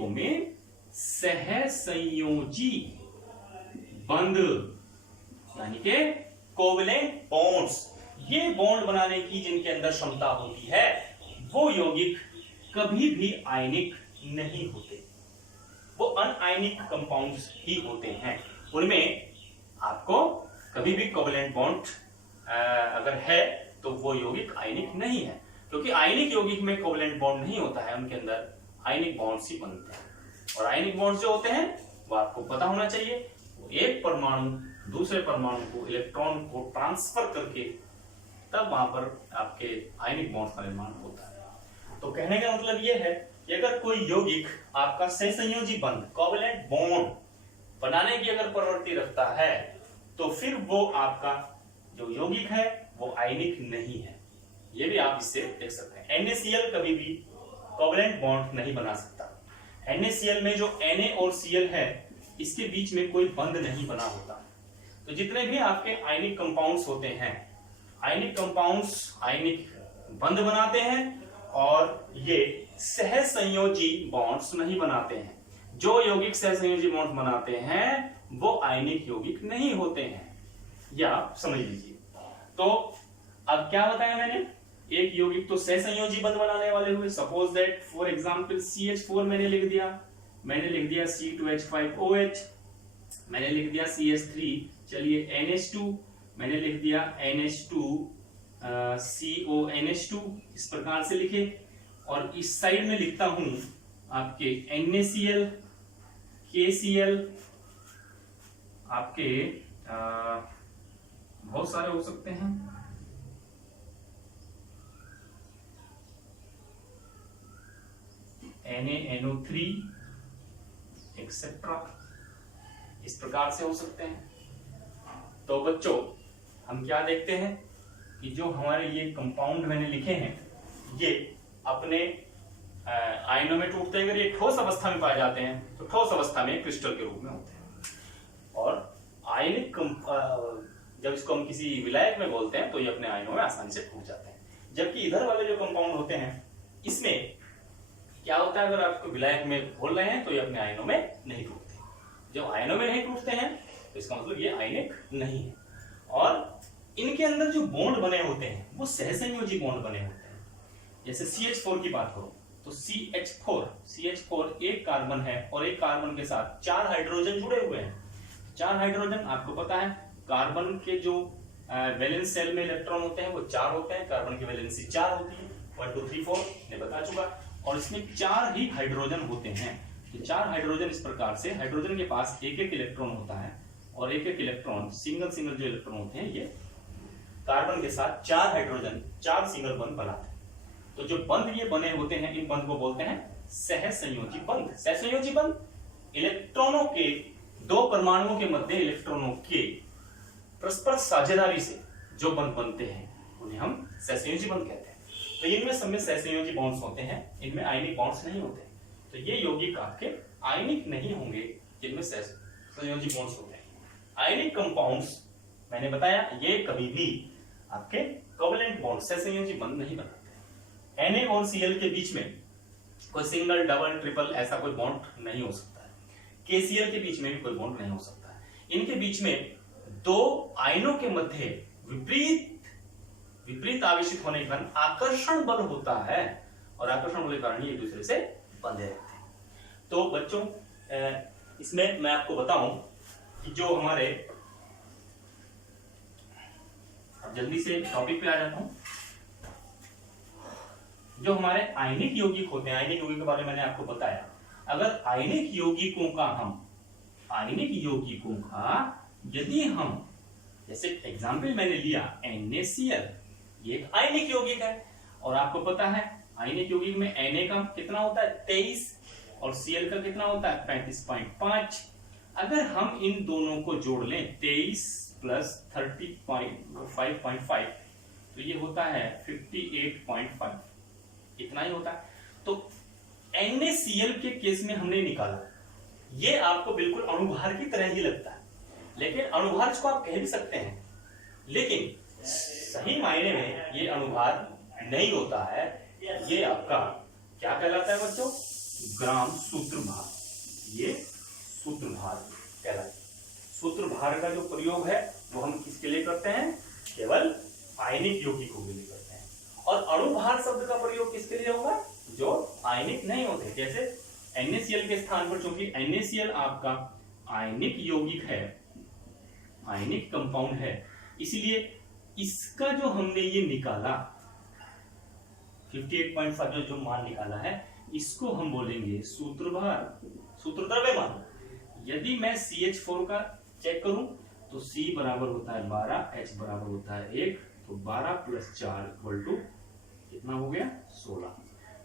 में सहसंयोजी बंध यानी कि कोवेलेंट बॉन्ड्स, ये बॉन्ड बनाने की जिनके अंदर क्षमता होती है, वो यौगिक कभी भी आयनिक नहीं होते, वो अनआयनिक कंपाउंड्स ही होते हैं। उनमें आपको कभी भी कोवेलेंट बॉन्ड अगर है तो वो यौगिक आयनिक नहीं है, क्योंकि आयनिक यौगिक में कोवेलेंट बॉन्ड नहीं होता है, उनके अंदर आयनिक बॉन्ड्स ही बनते हैं। और आयनिक बॉन्ड्स जो होते हैं वो आपको पता होना चाहिए, वो एक परमाणु दूसरे परमाणु को इलेक्ट्रॉन को ट्रांसफर करके तब वहां पर आपके आयनिक बॉन्ड्स का निर्माण होता है। तो कहने का मतलब ये है कि अगर कोई यौगिक आपका सहसंयोजी बंध कोवेलेंट बॉन्ड बनाने की अगर प्रवृत्ति रखता है तो फिर वो आपका जो यौगिक है वो आयनिक नहीं है। ये भी आप इससे देख सकते हैं। NaCl कभी भी कोवेलेंट बॉन्ड नहीं बना सकता। NaCl में जो Na और Cl है इसके बीच में कोई बंध नहीं बना होता। तो जितने भी आपके आयनिक कंपाउंड्स होते हैं, आयनिक कंपाउंड्स आयनिक बंध बनाते हैं और ये सहसंयोजी बॉन्ड्स नहीं बनाते हैं। जो यौगिक सहसंयोजी बॉन्ड बनाते हैं वो आयनिक यौगिक नहीं होते हैं, या समझ लीजिए। तो अब क्या बताया मैंने, एक यौगिक तो सहसंयोजी बंध बनाने वाले हुए, suppose that for example CH4 मैंने लिख दिया C2H5OH, मैंने लिख दिया CH3, चलिए NH2 मैंने लिख दिया NH2CONH2, इस प्रकार से लिखे। और इस साइड में लिखता हूं आपके NaCl, KCl, आपके बहुत सारे हो सकते हैं, NaNO3 एक्सेट्रा, इस प्रकार से हो सकते हैं। तो बच्चों हम क्या देखते हैं कि जो हमारे ये कंपाउंड मैंने लिखे हैं ये अपने आयनों में टूटते हैं। अगर ये ठोस अवस्था में पाए जाते हैं तो ठोस अवस्था में क्रिस्टल के रूप में होते हैं, और आयनिक जब इसको हम किसी विलायक में बोलते हैं तो ये अपने आयनों में आसानी से टूट जाते हैं। जबकि इधर वाले जो कंपाउंड होते हैं इसमें क्या होता है, अगर आपको विलायक में घोल रहे हैं तो ये अपने आयनों में नहीं टूटते। जब आयनों में नहीं टूटते हैं तो इसका मतलब ये आयनिक नहीं है। और इनके अंदर जो बॉन्ड बने होते हैं वो सहसंयोजी बॉन्ड बने होते हैं, जैसे CH4 की बात करो तो CH4 एक कार्बन है और एक कार्बन के साथ 4 हाइड्रोजन जुड़े हुए हैं। 4 हाइड्रोजन आपको पता है कार्बन के जो वैलेंस शेल में इलेक्ट्रॉन होते हैं वो 4 होते हैं, कार्बन की वैलेंसी 4 होती है, 1 2 3 4 ने बता चुका। और इसमें 4 ही हाइड्रोजन होते हैं। तो 4 हाइड्रोजन इस प्रकार से, हाइड्रोजन के पास एक एक इलेक्ट्रॉन होता है और एक एक इलेक्ट्रॉन सिंगल जो इलेक्ट्रॉन होते हैं ये कार्बन के साथ 4 हाइड्रोजन 4 सिंगल बंध बनाते हैं। तो जो बंध ये बने होते हैं इन बंध को बोलते हैं सहसंयोजी बंध। सहसंयोजी बंध इलेक्ट्रॉनों के, 2 परमाणुओं के मध्य इलेक्ट्रॉनों के परस्पर साझेदारी से जो बंध बनते हैं उन्हें हम सहसंयोजी बंध कहते हैं। तो इनमें सब में सहसंयोजी बॉन्ड्स होते हैं, इनमें आयनिक बॉन्ड्स नहीं होते। तो ये यौगिक आपके आयनिक नहीं होंगे जिनमें सहसंयोजी बॉन्ड्स होते हैं। आयनिक कंपाउंड्स मैंने बताया ये कभी भी आपके कोवैलेंट बॉन्ड सहसंयोजी बंध नहीं बनाते। Na और Cl के बीच में कोई सिंगल डबल ट्रिपल ऐसा कोई बॉन्ड नहीं हो सकता है। KCl के बीच में भी कोई बॉन्ड नहीं हो सकता है। इनके बीच में 2 आयनों के मध्य विपरीत आवेशित होने के कारण आकर्षण बल होता है और आकर्षण बल के कारण ये एक दूसरे से बंधे रहते हैं। तो बच्चों इसमें मैं आपको बताऊं कि जो हमारे, अब जल्दी से टॉपिक पे आ जाता हूं, जो हमारे आयनिक यौगिक होते हैं, आयनिक यौगिक के बारे में मैंने आपको बताया। अगर आयनिक यौगिकों का यदि हम, जैसे एग्जाम्पल मैंने लिया NaCl, ये एक आयनिक यौगिक है और आपको पता है आयनिक यौगिक में Na का कितना होता है 23 और Cl का कितना होता है 35.5। अगर हम इन दोनों को जोड़ लें 23 प्लस 35.5 तो ये होता है 58.5, इतना ही होता है। तो NaCl के केस में हमने निकाला, ये आपको बिल्कुल अणुभार की तरह ही लगता है, लेकिन अणुभार इसको आप कह भी सकते हैं, लेकिन सही मायने में ये अणुभार नहीं होता है। ये आपका क्या कहलाता है बच्चों, ग्राम सूत्रभार। ये सूत्रभार कहलाता है। सूत्रभार का जो प्रयोग है वो हम किसके लिए करते हैं, केवल आयनिक यौगिकों के लिए करते हैं। और अणुभार शब्द का प्रयोग किसके लिए होगा, जो आयनिक नहीं होते। जैसे NaCl के स्थान पर, चूंकि NaCl आपका आयनिक यौगिक है, आयनिक कंपाउंड है, इसलिए इसका जो हमने ये निकाला 58.5 जो मान निकाला है, इसको हम बोलेंगे सूत्रभार, सूत्रद्रव्यमान। यदि मैं CH4 का चेक करूं तो C बराबर होता है 12, H बराबर होता है 1, तो 12 प्लस 4 इक्वल टू कितना हो गया 16।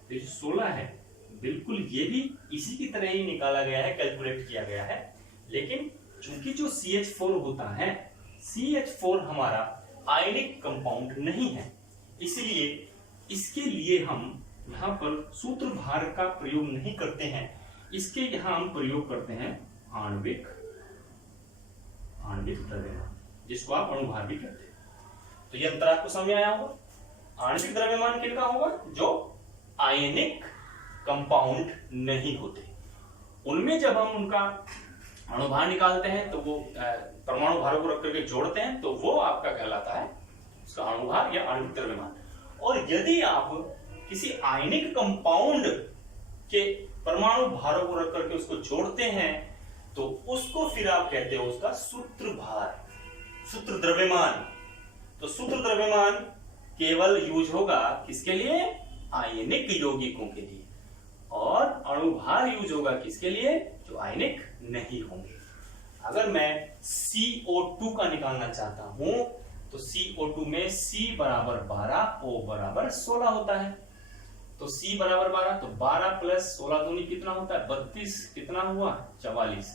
तो 16 है, बिल्कुल ये भी इसी की तरह ही निकाला गया है, कैलकुलेट किया गया है। लेकिन चूंकि जो CH4 होता है, CH4 हमारा आयनिक कंपाउंड नहीं है, इसलिए इसके लिए हम यहाँ पर सूत्रभार का प्रयोग नहीं करते हैं। इसके यहाँ हम प्रयोग करते हैं आणविक द्रव्यमान, जिसको आप अणुभार भी कहते हैं। तो ये अंतर आपको समझ आया होगा। आणविक द्रव्यमान किनका होगा, जो आयनिक कंपाउंड नहीं होते, उनमें जब हम उनका अणुभार निकालते हैं तो वो परमाणु भारों को रख करके जोड़ते हैं, तो वो आपका कहलाता है उसका अणुभार या आणविक द्रव्यमान। और यदि आप किसी आयनिक कंपाउंड के परमाणु भारों को रख करके उसको जोड़ते हैं तो उसको फिर आप कहते हो उसका सूत्रभार, सूत्र द्रव्यमान। तो सूत्र द्रव्यमान केवल यूज होगा किसके लिए, आयनिक यौगिकों के लिए, और अणुभार यूज होगा किसके लिए, जो आयनिक नहीं होंगे। अगर मैं CO2 का निकालना चाहता हूं तो CO2 में C बराबर 12, O बराबर 16 होता है। तो C बराबर 12, तो 12 प्लस 16 दूनी कितना होता है 32, कितना हुआ 44,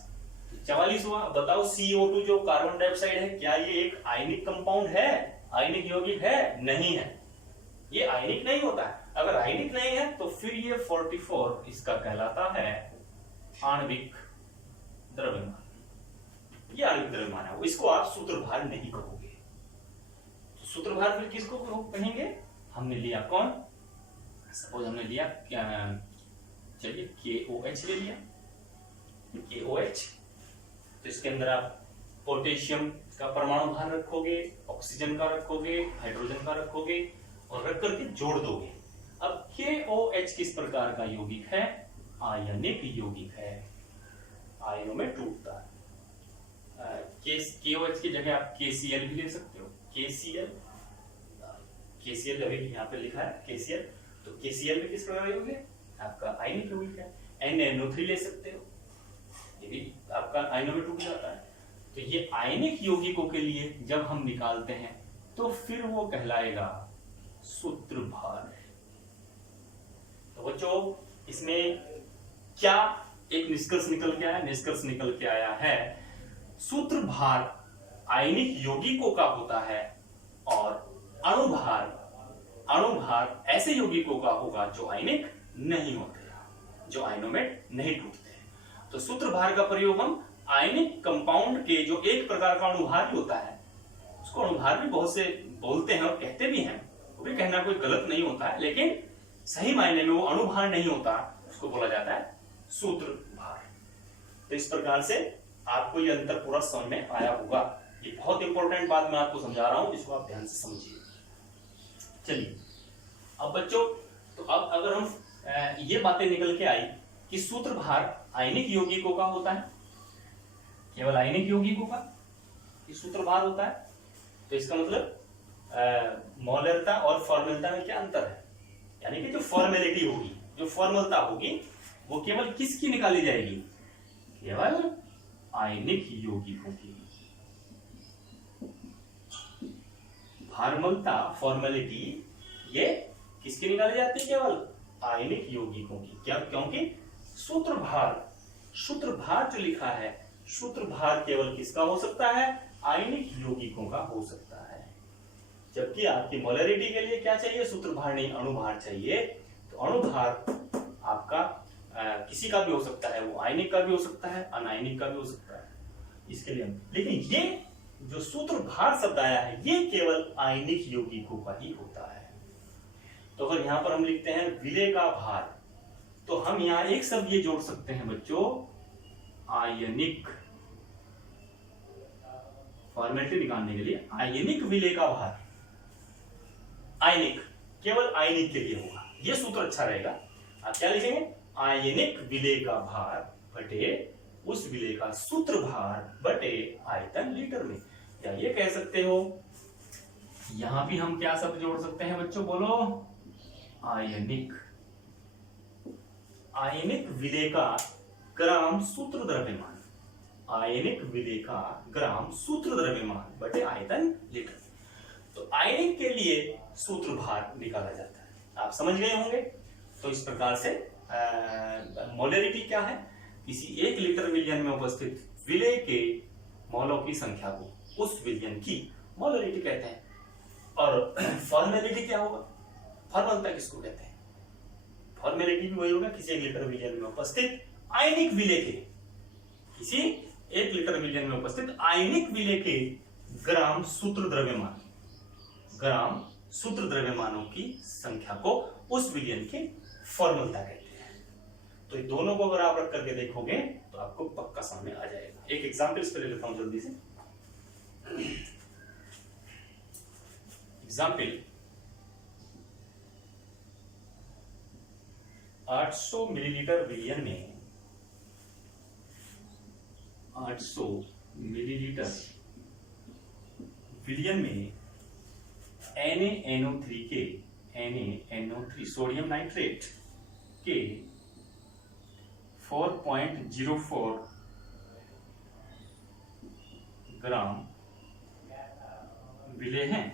44 हुआ। बताओ CO2 जो कार्बन डाइऑक्साइड है, क्या ये एक आयनिक कंपाउंड है, आयनिक यौगिक है, नहीं है, ये आयनिक नहीं होता है। अगर आयनिक नहीं है तो फिर ये 44 इसका कहलाता है आणविक द्रव्यमान। ये आणविक द्रव्यमान है, इसको आप सूत्रभार नहीं कहोगे। तो सूत्रभार फिर किसको कहेंगे, हमने लिया कौन, सपोज हमने लिया क्या, चलिए KOH ले लिया, KOH। तो इसके अंदर आप पोटेशियम का परमाणु भार रखोगे, ऑक्सीजन का रखोगे, हाइड्रोजन का रखोगे और रख करके जोड़ दोगे। अब KOH किस प्रकार का यौगिक है? आयनिक यौगिक है, आयनों में टूटता है। KOH की जगह आप KCl भी ले सकते हो। KCl अभी यहाँ पे लिखा है KCl, तो KCl में किस प्रकार यौगिक है? आपका आयनिक यौगिक है। NaNO3 ले सकते हो, ये भी आपका आयनों में टूट जाता है। तो ये आयनिक यौगिकों के लिए जब हम निकालते हैं तो फिर वो कहलाएगा सूत्रभार। तो बच्चों इसमें क्या एक निष्कर्ष निकल के आया? निष्कर्ष निकल के आया है सूत्रभार आयनिक यौगिकों का होता है और अणुभार ऐसे यौगिकों का होगा जो आयनिक नहीं होते, जो आयनों में नहीं टूटते हैं। तो सूत्रभार का प्रयोग हम आयनिक कंपाउंड के जो एक प्रकार का अणुभार होता है, उसको अणुभार भी बहुत से बोलते हैं और कहते भी हैं, वो भी कहना कोई गलत नहीं होता है, लेकिन सही मायने में वो अणुभार नहीं होता, उसको बोला जाता है सूत्रभार। तो इस प्रकार से आपको ये अंतर पूरा समझ में आया होगा। ये बहुत इंपॉर्टेंट बात मैं आपको समझा रहा हूं, इसको आप ध्यान से समझिए। चलिए अब बच्चों, तो अब अगर हम ये बातें निकल के आई कि सूत्रभार आयनिक यौगिकों का होता है, केवल आयनिक यौगिकों का ये सूत्रभार होता है, तो इसका मतलब मॉलरता और फॉर्मेलिटी में क्या अंतर है? यानी कि जो फॉर्मेलिटी होगी, जो फॉर्मलता होगी, वो केवल किसकी निकाली जाएगी? केवल आयनिक यौगिकों की। फॉर्मलता, फॉर्मेलिटी ये किसकी निकाली जाती है? केवल आयनिक यौगिकों की। क्या? क्योंकि सूत्रभार जो लिखा है, सूत्रभार केवल किसका हो सकता है? आयनिक यौगिकों का हो सकता है। जबकि आपकी मोलरिटी के लिए क्या चाहिए? सूत्रभार नहीं, अणुभार चाहिए। तो अणुभार आपका किसी का भी हो सकता है, वो आयनिक का भी हो सकता है, अनायनिक का भी हो सकता है, इसके लिए। लेकिन ये जो सूत्रभार शब्द आया है, ये केवल आयनिक यौगिकों का ही होता है। तो अगर यहां पर हम लिखते हैं विलेय का भार, तो हम यहां एक शब्द ये जोड़ सकते हैं बच्चों, आयनिक। फॉर्मेलिटी निकालने के लिए आयनिक विलेय का भार, आयनिक केवल आयनिक के लिए होगा, ये सूत्र अच्छा रहेगा। आप क्या लिखेंगे? आयनिक विलेय का भार बटे उस विलेय का सूत्रभार बटे आयतन लीटर में। या ये कह सकते हो, यहां भी हम क्या शब्द जोड़ सकते हैं बच्चों? बोलो, आयनिक। आयनिक विलेय का ग्राम सूत्र द्रव्यमान, आयनिक विलेय का ग्राम सूत्र द्रव्यमान बटे आयतन लीटर। तो आयनिक के लिए सूत्रभार निकाला जाता है, आप समझ गए होंगे। तो इस प्रकार से मोलरिटी क्या है? किसी 1 लीटर विलयन में उपस्थित विलेय के मोलों की संख्या को उस विलयन की मोलरिटी कहते हैं। और फॉर्मेलिटी क्या होगा? फॉर्मलता किसको कहते हैं? फॉर्मेलिटी भी वही होगा, किसी 1 लीटर विलयन में उपस्थित आयनिक विलेय के, किसी 1 लीटर विलयन में उपस्थित आयनिक विलेय के ग्राम सूत्र द्रव्यमान, ग्राम सूत्र द्रव्यमानों की संख्या को उस विलयन की फॉर्मलता कहते हैं। तो इन दोनों को अगर आप रख करके देखोगे तो आपको पक्का सामने आ जाएगा। एक एग्जांपल इस पे ले लेता हूं जल्दी से। एग्जांपल, 800 मिलीलीटर विलयन में, 800 मिलीलीटर विलयन में NaNO3 के, NaNO3 सोडियम नाइट्रेट के 4.04 ग्राम विलेय हैं।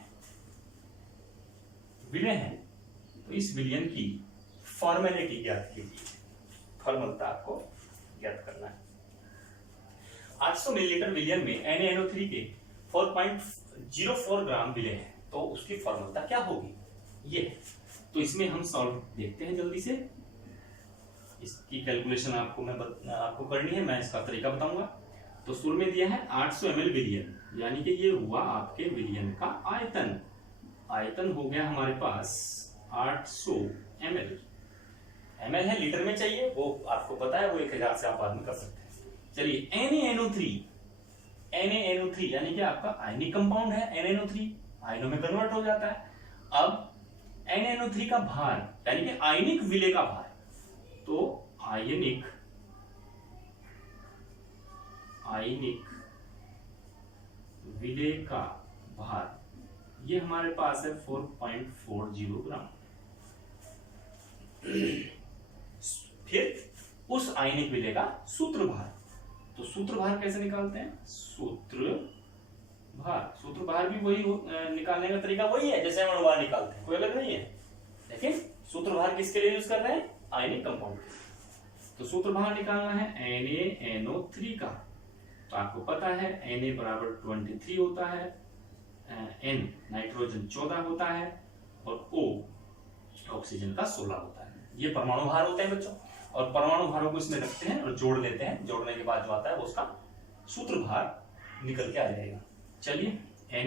तो इस विलयन की फॉर्मेलिटी ज्ञात कीजिए, फॉर्मलता आपको ज्ञात करना है। 800 मिलीलीटर विलयन में NaNO3 के 4.04 ग्राम विलेय है, तो उसकी फॉर्मलता क्या होगी? ये। तो इसमें हम सॉल्व देखते हैं जल्दी से। इसकी कैलकुलेशन आपको करनी है, मैं इसका तरीका बताऊंगा। तो शुरू में दिया है 800 ml विलयन, यानी कि ये हुआ आपके विलयन का आयतन। आयतन हो गया हमारे पास 800 ml। ml है, लीटर में चाहिए, वो आपको पता है, वो 1000 से आप बाद में कर सकते हैं। चलिए NaNO3 यानी कि आपका आयनिक कंपाउंड है। NaNO3 आयनों में कन्वर्ट हो जाता है। अब NaNO3 का भार यानी कि आयनिक विलेय का भार, तो आयनिक विलेय का भार ये हमारे पास है 4.40 ग्राम। फिर उस आयनिक विलेय का सूत्र भार, तो सूत्र भार कैसे निकालते हैं? सूत्र भार भी वही निकालने का तरीका वही है जैसे हम अणुभार निकालते हैं, कोई अलग नहीं है। लेकिन सूत्र भार किसके लिए यूज कर रहे हैं? Ionic compound. तो सूत्र भार निकालना है NaNO3 का, तो आपको पता है Na बराबर 23 होता है, N नाइट्रोजन 14 होता है और O ऑक्सीजन का 16 होता है। ये परमाणु भार होते हैं बच्चों, और परमाणु भारों को इसमें रखते हैं और जोड़ देते हैं। जोड़ने के बाद जो आता है वो उसका सूत्र भार निकल के आ जाएगा। चलिए Na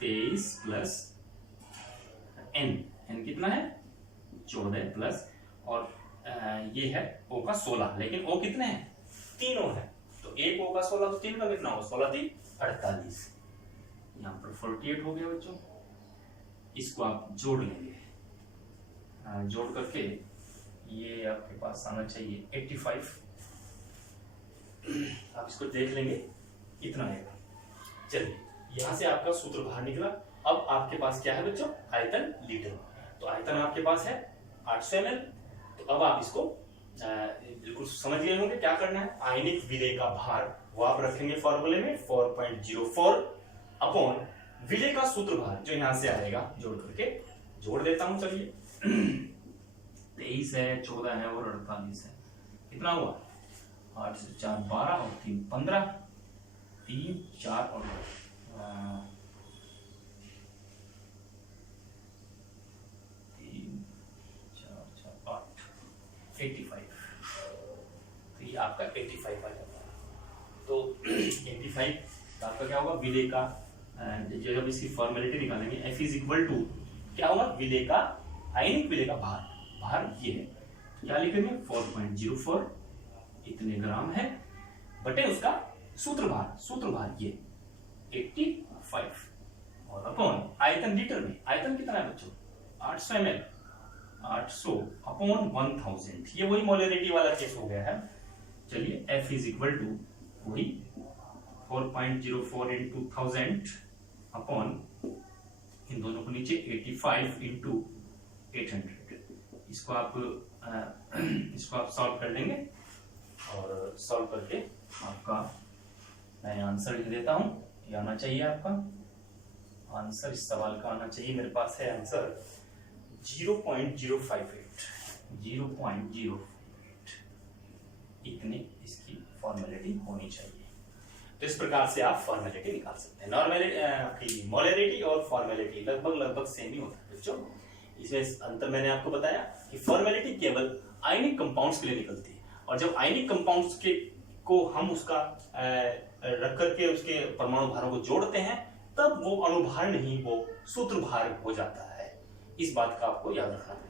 23 प्लस N कितना है? 14 प्लस और ये है O का 16, लेकिन O कितने हैं? 3 O है, तो एक O का 16 तो 3 का कितना होगा? 16 3 48, यहाँ पर 48 हो गया बच्चों। इसको आप जोड़ लेंगे, जोड़ करके ये आपके पास आना चाहिए 85। आप इसको देख लेंगे कितना आएगा। चलिए यहां से आपका सूत्र बाहर निकला। अब आपके पास क्या है बच्चों? आयतन लीटर। तो आयतन आपके पास है 800 ml। तो अब आप इसको बिल्कुल समझ गए होंगे क्या करना है। आयनिक विलेय का भार वो आप रखेंगे फॉर्मूले में 4.04 अपॉन विलेय का सूत्र भार जो यहां से आएगा, जोड़ करके जोड़ देता हूं। चलिए 23 है, 14 है और 48 है, कितना हुआ? 8 से 4 12 और 3 15, 3 4 और 3 4 4 8 85। तो ये आपका 85 आ जाता है। तो 85 आपका क्या होगा? विलेय का, जब इसकी फॉर्मेलिटी निकालेंगे F इज इक्वल टू क्या होगा? विलेय का, आयनिक विलेय का भार ये है, क्या लिखेंगे? 4.04 इतने ग्राम है बटे उसका सूत्र भार ये 85 और अपॉन आयतन लीटर में। आयतन कितना है बच्चों? 800 ml, 800 अपॉन 1000। ये वही मोलरिटी वाला केस हो गया है। चलिए F इज इक्वल टू वही 4.04 इंटू 1000 अपॉन इन दोनों को नीचे 85 इंटू 800। इसको आप सॉल्व कर लेंगे और सॉल्व करके आपका मैं आंसर लिख देता हूं। ये आना चाहिए आपका आंसर, इस सवाल का आना चाहिए। मेरे पास है आंसर 0.058 इतनी इसकी फॉर्मेलिटी होनी चाहिए। तो इस प्रकार से आप फॉर्मेलिटी निकाल सकते हैं। नॉर्मलिटी, मोलरिटी और फॉर्मेलिटी लगभग सेम ही होता है बच्चों। इसमें अंतर मैंने आपको बताया कि फॉर्मेलिटी केवल आयनिक कंपाउंड्स के लिए निकलती है, और जब आयनिक कंपाउंड्स को हम उसका रख करके उसके परमाणु भारों को जोड़ते हैं तब वो अणुभार नहीं, वो सूत्र भार हो जाता है। इस बात का आपको याद रखना है।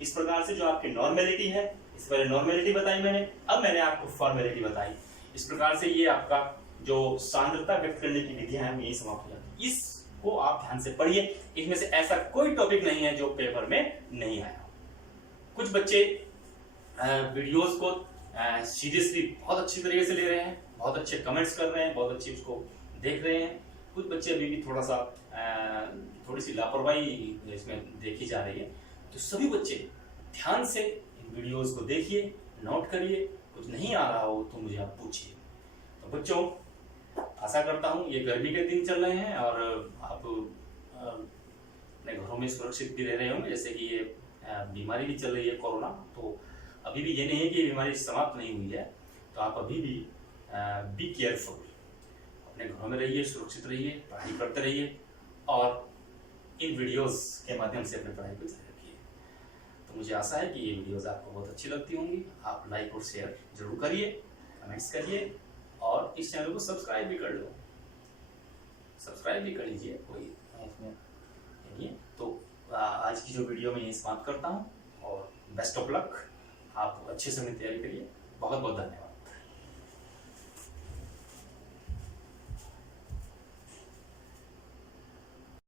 इस प्रकार से जो आपकी नॉर्मेलिटी है, इस पहले नॉर्मेलिटी बताई मैंने, अब मैंने आपको फॉर्मेलिटी बताई। इस प्रकार से ये आपका जो सांद्रता व्यक्त करने की विधियां हैं यही समाप्त हो जाती है। इसको आप ध्यान से पढ़िए, इसमें से ऐसा कोई टॉपिक नहीं है जो पेपर में नहीं आया। कुछ बच्चे वीडियोस को सीरियसली बहुत अच्छी तरीके से ले रहे हैं, बहुत अच्छे कमेंट्स कर रहे हैं, बहुत अच्छे उसको देख रहे हैं। कुछ बच्चे अभी भी थोड़ी सी लापरवाही इसमें देखी जा रही है। तो सभी बच्चे ध्यान से इन वीडियोस को देखिए, नोट करिए। कुछ नहीं आ रहा हो तो मुझे आप पूछिए। तो बच्चों आशा करता हूँ ये गर्मी के दिन चल रहे हैं और आप अपने घरों में सुरक्षित भी रह रहे होंगे। जैसे कि ये बीमारी भी चल रही है कोरोना, तो अभी भी ये नहीं है कि ये बीमारी समाप्त नहीं हुई है। तो आप अभी भी बी केयरफुल, अपने घरों में रहिए, सुरक्षित रहिए, पढ़ाई करते रहिए और इन वीडियोस के माध्यम से अपनी पढ़ाई को जारी रखिए। तो मुझे आशा है कि ये वीडियोस आपको बहुत अच्छी लगती होंगी। आप लाइक और शेयर जरूर करिए, कमेंट्स करिए और इस चैनल को सब्सक्राइब भी कर लो, सब्सक्राइब भी कर लीजिए, कोई इसमें नहीं है। तो आज की जो वीडियो में यही समाप्त करता हूँ और बेस्ट ऑफ लक। आप अच्छे से तैयारी करिए। बहुत बहुत धन्यवाद।